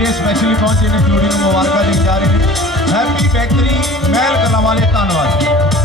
area specially ਪਹੁੰਚੇ ਨੇ ਜੋੜੀ ਨੂੰ ਮੁਬਾਰਕਾਂ ਦੇਣ ਜਾ ਰਹੇ ਨੇ ਹੈਪੀ ਬੈਕਰੀ ਮਹਿਲ ਕਲਾਂ ਵਾਲੇ ਧੰਨਵਾਦ